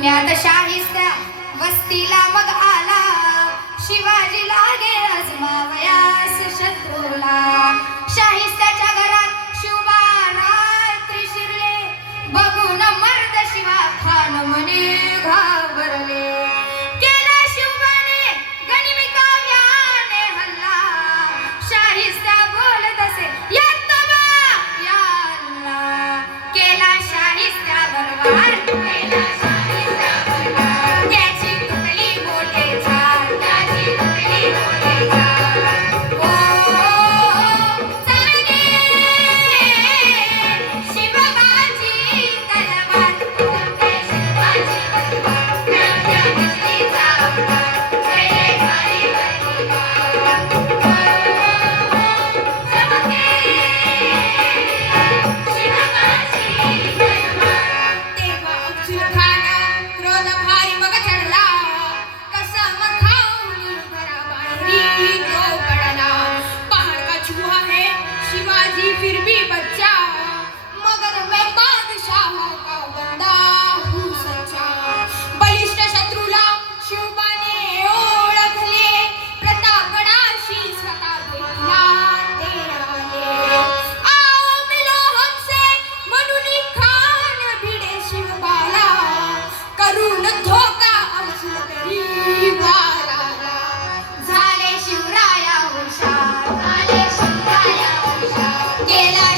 पुण्यात शाहिस्त्या वस्तीला मग आला, शिवाजी लागे आजमावयास शत्रूला. शाहिस्त्याच्या घरात शिवबारात्री शिरले, बघून मर्द शिवा खान म्हणे घाबरले. केला शिवबाने गनिमी काव्याने हल्ला, शाहिस्त्या बोलत असे यत्तबा या अल्ला. केला शाहिस्त्यावर वार, केला शाहिस्त्यावर वार. त्याची तुटली बोटे झार, त्याची तुटली बोटे झार. ओ जागे शिवबाची तलवार, तुटते शिवबाची तलवार. नव्या बिजलीचा उद्गार, जय हरी हरी. चमके शिवबाची तलवार. तेव्हा अफजलखाना क्रोध भारी मग चढला, कसम खाऊन घराबाहेरी तो पडला. पहाड का चूहा है शिवाजी फिर भी बच्चा, मगर मैं बादशाह का बंदा हूँ सच्चा. बलिष्ठ शत्रूला शिवबाने ओळखले, प्रतापगडाशी स्वतः भेटीला ते आले. आओ मिलो हमसे म्हणून खान भिडे शिवबाला, करून धोका अवसूल करी वाराला. झाले शिवराया हुशार, झाले शिवराया हुशार. केला